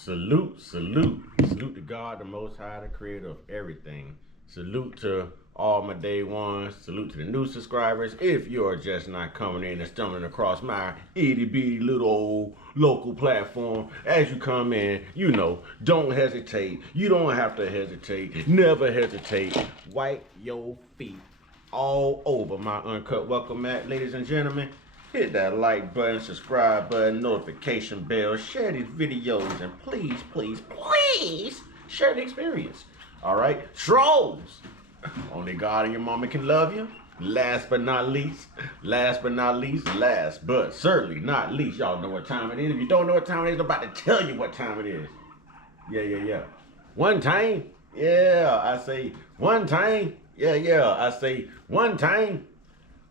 Salute, salute, salute to God, the Most High, the Creator of everything. Salute to all my day ones. Salute to the new subscribers. If you're just not coming in and stumbling across my itty bitty little old local platform, as you come in, don't hesitate. You don't have to hesitate. Never hesitate. Wipe your feet all over my Uncut welcome mat, ladies and gentlemen. Hit that like button, subscribe button, notification bell, share these videos, and please, please, please share the experience. All right, trolls. Only God and your mama can love you. Last but certainly not least, y'all know what time it is. If you don't know what time it is, I'm about to tell you what time it is. Yeah. One time, yeah, I say one time. Yeah, I say one time.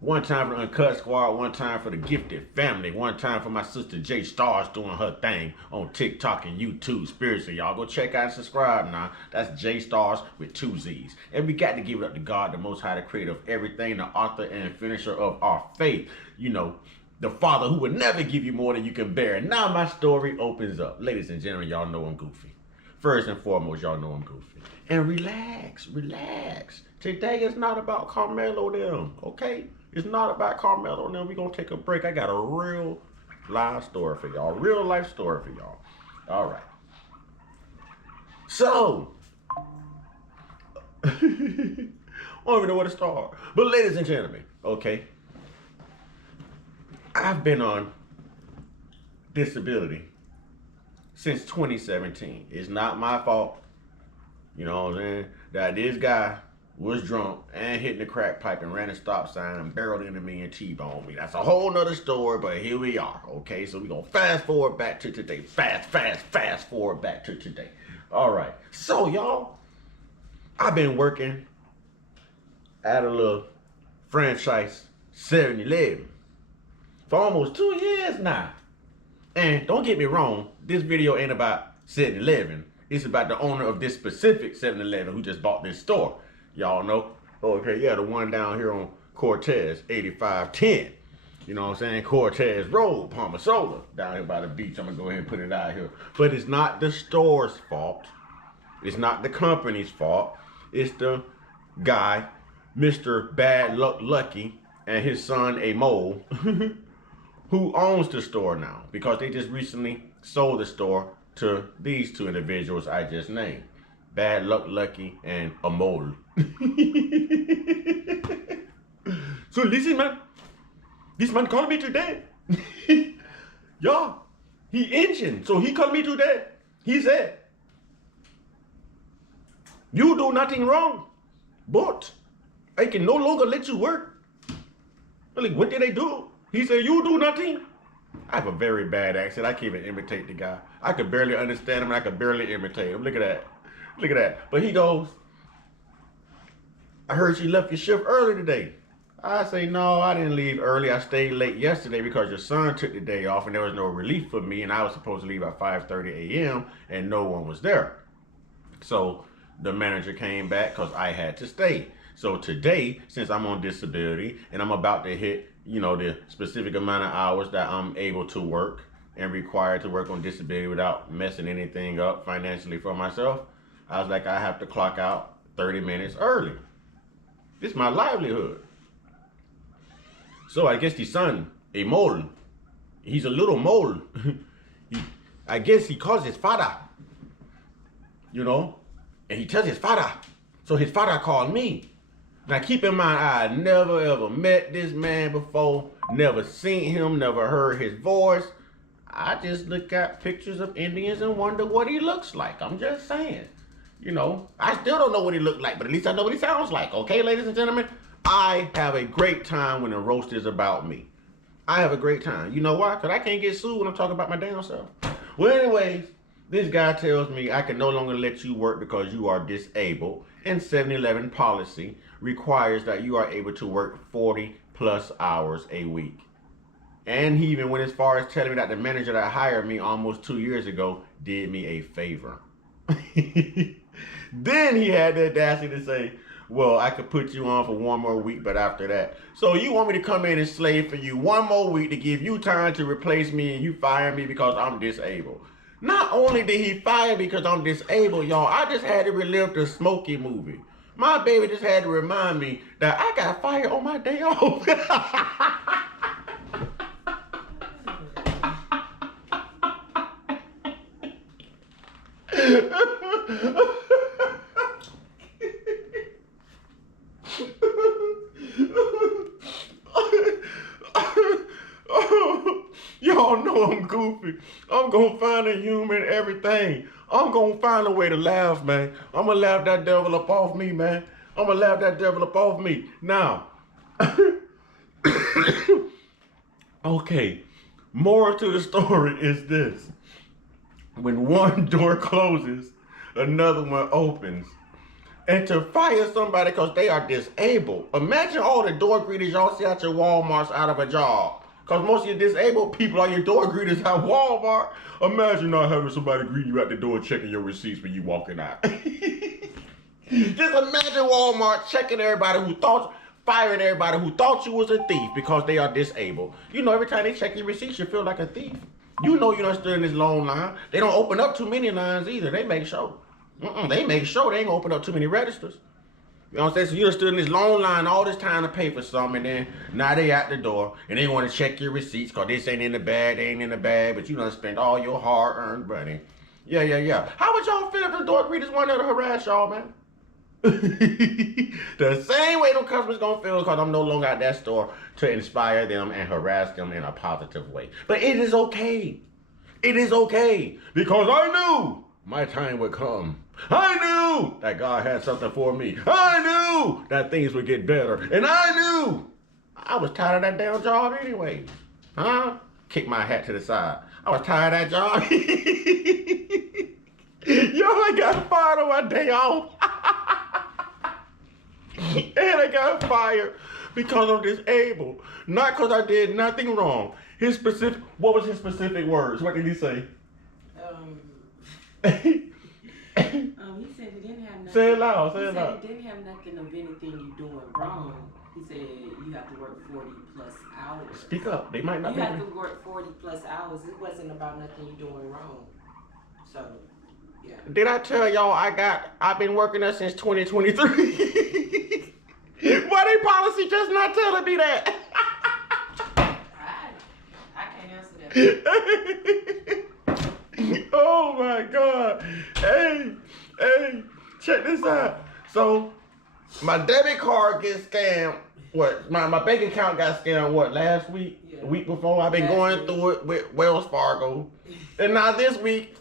One time for the Uncut Squad, one time for the Gifted Family, one time for my sister J Stars doing her thing on TikTok and YouTube. Spiritually, y'all go check out and subscribe now. That's J Stars with 2 Z's. And we got to give it up to God, the Most High, the Creator of everything, the author and finisher of our faith. The Father who will never give you more than you can bear. And now my story opens up. Ladies and gentlemen, y'all know I'm goofy. First and foremost, y'all know I'm goofy. And relax. Today is not about Carmelo them, okay? It's not about Carmelo and them. We're going to take a break. I got a real live story for y'all. Real life story for y'all. All right. So, I don't even know where to start. But ladies and gentlemen, okay, I've been on disability since 2017. It's not my fault. You know what I'm saying? That this guy was drunk and hitting the crack pipe and ran a stop sign and barreled into me and T-boned me. That's a whole nother story, but here we are, okay? So we're going to fast forward back to today. Fast forward back to today. All right. So, y'all, I've been working at a little franchise 7-Eleven for almost 2 years now. And don't get me wrong, this video ain't about 7-Eleven. It's about the owner of this specific 7-Eleven who just bought this store. Y'all know? Okay, yeah, the one down here on Cortez, 8510. You know what I'm saying? Cortez Road, Palmasola, down here by the beach. I'm going to go ahead and put it out here. But it's not the store's fault. It's not the company's fault. It's the guy, Mr. Bad Luck Lucky, and his son, Amol, who owns the store now. Because they just recently sold the store to these 2 individuals I just named. Bad Luck Lucky and Amol. So listen, man. This man called me today. Yeah. He Indian. So he called me today. He said, you do nothing wrong, but I can no longer let you work. I'm like, what did I do? He said, you do nothing. I have a very bad accent. I can't even imitate the guy. I could barely understand him and I could barely imitate him. Look at that. Look at that. But he goes, I heard you left your shift early today. I say, no, I didn't leave early. I stayed late yesterday because your son took the day off and there was no relief for me. And I was supposed to leave at 5:30 a.m. and no one was there. So the manager came back because I had to stay. So today, since I'm on disability and I'm about to hit, the specific amount of hours that I'm able to work and required to work on disability without messing anything up financially for myself, I was like, I have to clock out 30 minutes early. This is my livelihood. So I guess the son, a mole, he's a little mole. I guess he calls his father, and he tells his father. So his father called me. Now keep in mind, I never ever met this man before, never seen him, never heard his voice. I just look at pictures of Indians and wonder what he looks like. I'm just saying. I still don't know what he looked like, but at least I know what he sounds like. Okay, ladies and gentlemen, I have a great time when the roast is about me. I have a great time. You know why? Because I can't get sued when I'm talking about my damn self. Well, anyways, this guy tells me I can no longer let you work because you are disabled. And 7-Eleven policy requires that you are able to work 40 plus hours a week. And he even went as far as telling me that the manager that hired me almost 2 years ago did me a favor. Then he had the audacity to say, well, I could put you on for 1 more week, but after that. So you want me to come in and slave for you 1 more week to give you time to replace me and you fire me because I'm disabled. Not only did he fire me because I'm disabled, y'all, I just had to relive the Smokey movie. My baby just had to remind me that I got fired on my day off. Y'all know I'm goofy. I'm gonna find a humor in everything. I'm gonna find a way to laugh, man. I'm gonna laugh that devil up off me, man. I'm gonna laugh that devil up off me. Now, okay, more to the story is this. When one door closes, another one opens. And to fire somebody because they are disabled. Imagine all the door greeters y'all see at your Walmarts out of a job. Because most of your disabled people are your door greeters at Walmart. Imagine not having somebody greet you at the door checking your receipts when you walking out. Just imagine Walmart checking everybody who thought, firing everybody who thought you was a thief because they are disabled. You know, every time they check your receipts, you feel like a thief. You know you done stood in this long line. They don't open up too many lines either. They make sure. They make sure they ain't gonna open up too many registers. You know what I'm saying? So you done stood in this long line all this time to pay for something, and then now they at the door, and they want to check your receipts because this ain't in the bag, they ain't in the bag, but you done spent all your hard-earned money. Yeah. How would y'all feel if the door greeters wanted to harass y'all, man? The same way them customers gonna feel because I'm no longer at that store to inspire them and harass them in a positive way. But it is okay. It is okay because I knew my time would come. I knew that God had something for me. I knew that things would get better. And I knew I was tired of that damn job anyway. Huh? Kick my hat to the side. I was tired of that job. Yo, I got fired on my day off. And I got fired because I'm disabled. Not because I did nothing wrong. What was his specific words? What did he say? He said he didn't have nothing. Say it loud, He said he didn't have nothing of anything you're doing wrong. He said you have to work 40 plus hours. Speak up. They might not You have to work 40 plus hours. It wasn't about nothing you're doing wrong. So, yeah. Did I tell y'all I've been working there since 2023? Why they policy just not telling me that? I can't answer that. Oh my God. Hey, check this out. So my debit card gets scammed. What? My bank account got scammed, what, last week? Yeah. The week before? I've been going through it with Wells Fargo. And now this week,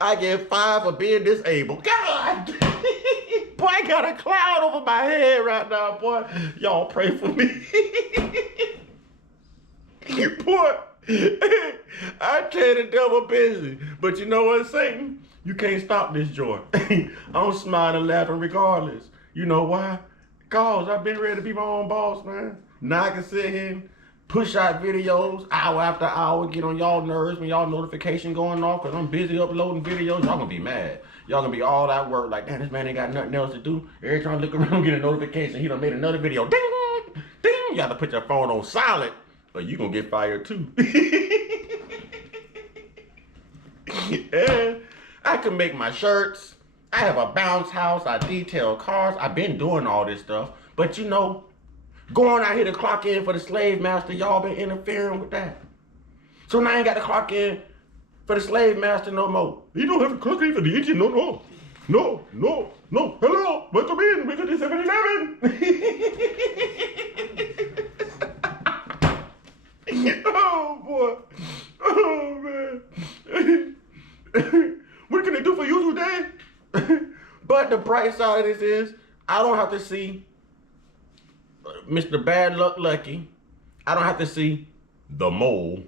I get 5 for being disabled. God! Boy, I got a cloud over my head right now, boy. Y'all pray for me. Boy, I tell the devil busy. But you know what, Satan? You can't stop this joy. I'm smiling and laughing regardless. You know why? Cause I've been ready to be my own boss, man. Now I can sit here and push out videos hour after hour, get on y'all nerves when y'all notification going off because I'm busy uploading videos. Y'all gonna be mad. Y'all gonna be all that work like, damn, this man ain't got nothing else to do. Every time I look around, get a notification, he done made another video. Ding, ding. You have to put your phone on silent or you gonna get fired too. And I can make my shirts. I have a bounce house. I detail cars. I've been doing all this stuff. But you know, going out here to clock in for the slave master, y'all been interfering with that. So now I ain't got to clock in for the slave master no more. You don't have to clock in for the engine, no. Hello, welcome in. We're to the 7-Eleven. Oh, boy. Oh, man. What can they do for you today? But the bright side of this is I don't have to see Mr. Bad Luck Lucky. I don't have to see the mole.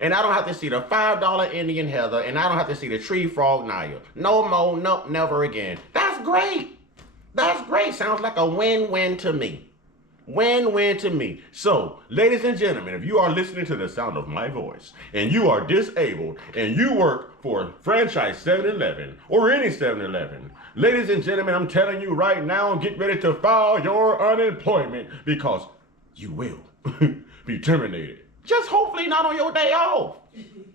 And I don't have to see the $5 Indian Heather. And I don't have to see the tree frog Naya. No more, no, never again. That's great. That's great. Sounds like a win-win to me. Win-win to me. So, ladies and gentlemen, if you are listening to the sound of my voice and you are disabled and you work for franchise 7-Eleven or any 7-Eleven, ladies and gentlemen, I'm telling you right now, get ready to file your unemployment because you will be terminated. Just hopefully not on your day off.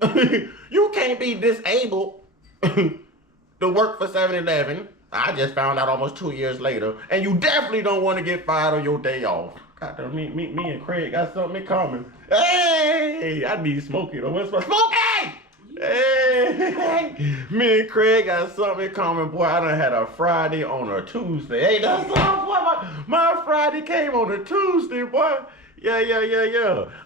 You can't be disabled to work for 7-Eleven. I just found out almost 2 years later. And you definitely don't want to get fired on your day off. Goddamn, me and Craig got something in common. Hey, I need Smokey. What's my Smokey? Hey, me and Craig got something in common, boy. I done had a Friday on a Tuesday. Hey, that's boy. My Friday came on a Tuesday, boy. Yeah.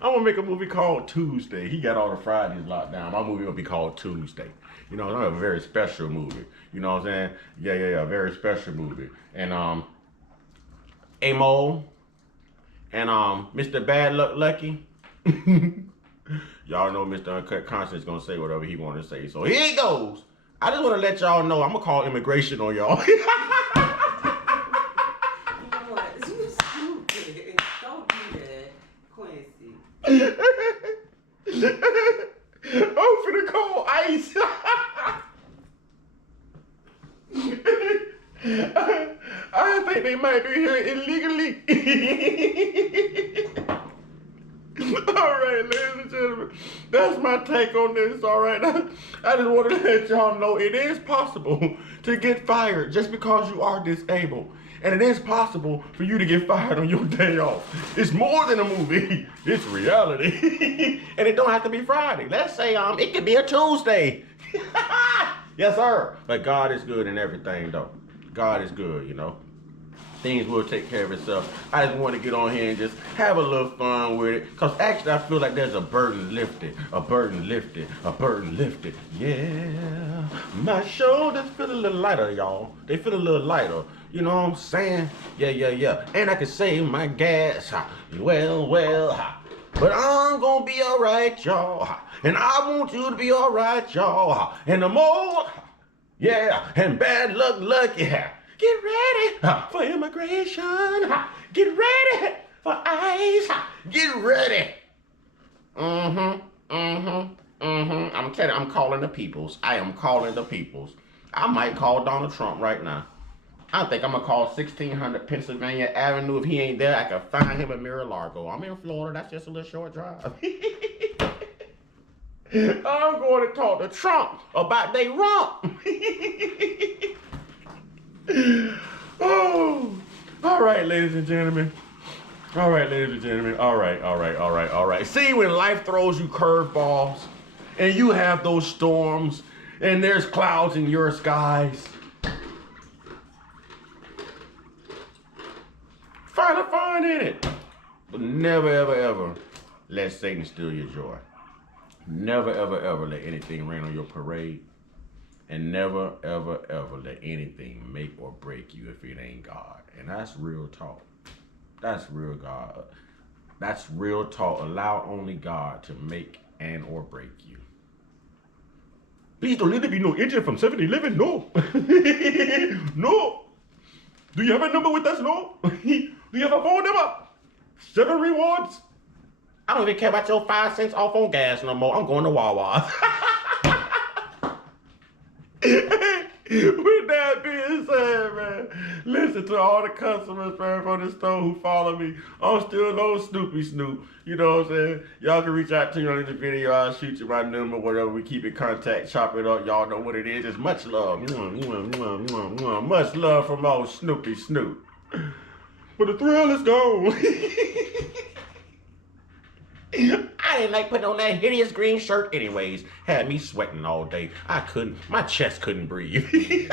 I'm gonna make a movie called Tuesday. He got all the Fridays locked down. My movie will be called Tuesday. You know, it's a very special movie. You know what I'm saying? Yeah, very special movie. And Amol and Mr. Bad Luck Lucky. Y'all know Mr. Uncut Constant's gonna say whatever he wanna say. So here it goes. I just wanna let y'all know I'm gonna call immigration on y'all. You know what? You stupid. Don't do that, Quincy. I'm finna call ICE. I think they might be here illegally. All right, ladies and gentlemen, that's my take on this. All right, I just want to let y'all know it is possible to get fired just because you are disabled. And it is possible for you to get fired on your day off. It's more than a movie. It's reality. And it don't have to be Friday. Let's say it could be a Tuesday. Yes, sir. But God is good in everything, though. God is good, you know. Things will take care of itself. I just want to get on here and just have a little fun with it. Because actually, I feel like there's a burden lifted. A burden lifted. A burden lifted. Yeah. My shoulders feel a little lighter, y'all. They feel a little lighter. You know what I'm saying? Yeah. And I can save my gas. Well. But I'm gonna be alright, y'all. And I want you to be alright, y'all. And the more, yeah, and bad luck, yeah. Get ready for immigration. Get ready for ICE. Get ready. I'm telling you, I'm calling the peoples. I am calling the peoples. I might call Donald Trump right now. I think I'm gonna call 1600 Pennsylvania Avenue. If he ain't there, I can find him in Mar-a-Lago. I'm in Florida. That's just a little short drive. I'm going to talk to Trump about they rump. Oh, all right, ladies and gentlemen. All right. See, when life throws you curveballs and you have those storms and there's clouds in your skies, find a fun in it. But never, ever let Satan steal your joy. Never, ever let anything rain on your parade. And never, ever let anything make or break you if it ain't God. And that's real talk. That's real God. That's real talk. Allow only God to make and or break you. Please don't let there be no agent from 7-Eleven. No. No. Do you have a number with us? No. Do you have a phone number? 7 rewards. I don't even care about your 5 cents off on gas no more. I'm going to Wawa. With that being said, man, listen to all the customers, man, from the store who follow me. I'm still no Snoopy Snoop. You know what I'm saying? Y'all can reach out to me on the video. I'll shoot you my number, whatever. We keep in contact, chop it up. Y'all know what it is. It's much love. Much love from old Snoopy Snoop. But the thrill is gone. I didn't like putting on that hideous green shirt anyways. Had me sweating all day. My chest couldn't breathe. It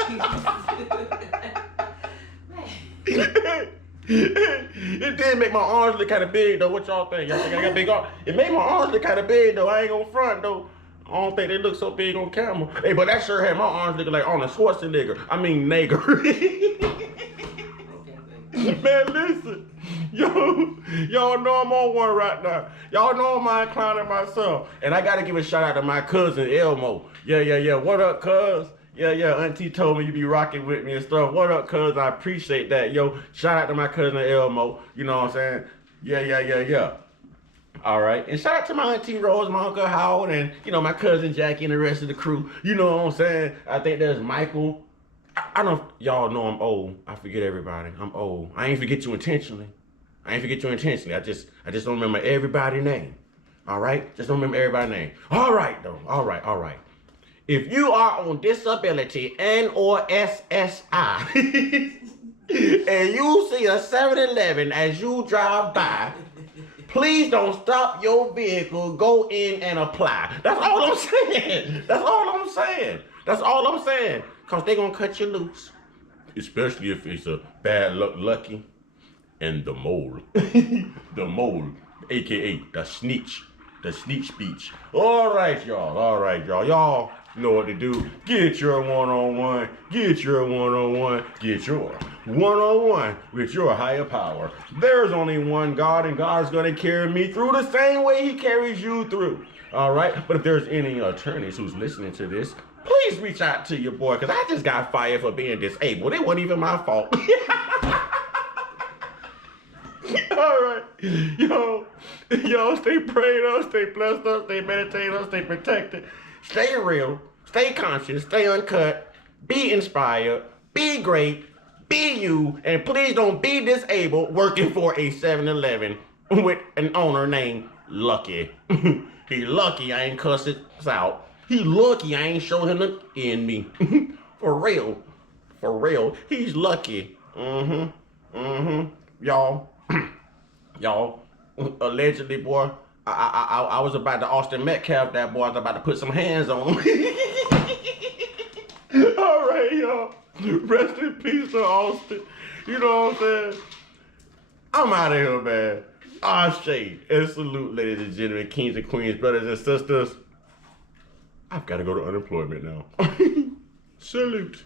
did make my arms look kind of big though. What y'all think? Y'all think I got big arms? It made my arms look kind of big though. I ain't gonna front though. I don't think they look so big on camera. Hey, but that sure had my arms looking like Arnold Schwarzenegger. I mean, nigger. Man, listen. Y'all know I'm on one right now. Y'all know I'm inclining myself. And I gotta give a shout out to my cousin Elmo. Yeah. What up, cuz? Yeah. Auntie told me you be rocking with me and stuff. What up, cuz? I appreciate that. Yo, shout out to my cousin Elmo. You know what I'm saying? Yeah. All right. And shout out to my Auntie Rose, my Uncle Howard, and, you know, my cousin Jackie and the rest of the crew. You know what I'm saying? I think there's Michael. I don't, y'all know I'm old. I forget everybody. I'm old. I ain't forget you intentionally. I just don't remember everybody's name. All right? Just remember everybody's name. All right, though. All right. If you are on disability and or SSI and you see a 7-Eleven as you drive by, please don't stop your vehicle, go in and apply. That's all I'm saying. That's all I'm saying. Because they're going to cut you loose. Especially if it's a bad luck lucky and the mole. The mole, a.k.a. the snitch. The snitch speech. All right, y'all. Y'all know what to do. Get your one-on-one. Get your one-on-one. Get your one-on-one with your higher power. There's only one God, and God's going to carry me through the same way he carries you through. All right? But if there's any attorneys who's listening to this, please reach out to your boy, because I just got fired for being disabled. It wasn't even my fault. All right. Yo, stay prayed up, stay blessed up, stay meditated up, stay protected. Stay real, stay conscious, stay uncut, be inspired, be great, be you, and please don't be disabled working for a 7-Eleven with an owner named Lucky. He lucky I ain't cuss it out. He lucky I ain't show him the in me. For real. He's lucky. Y'all, allegedly, boy, I was about to Austin Metcalf that boy. I was about to put some hands on him. All right, y'all. Rest in peace to Austin. You know what I'm saying? I'm out of here, man. Ashe and salute, ladies and gentlemen, kings and queens, brothers and sisters. I've got to go to unemployment now. Salute.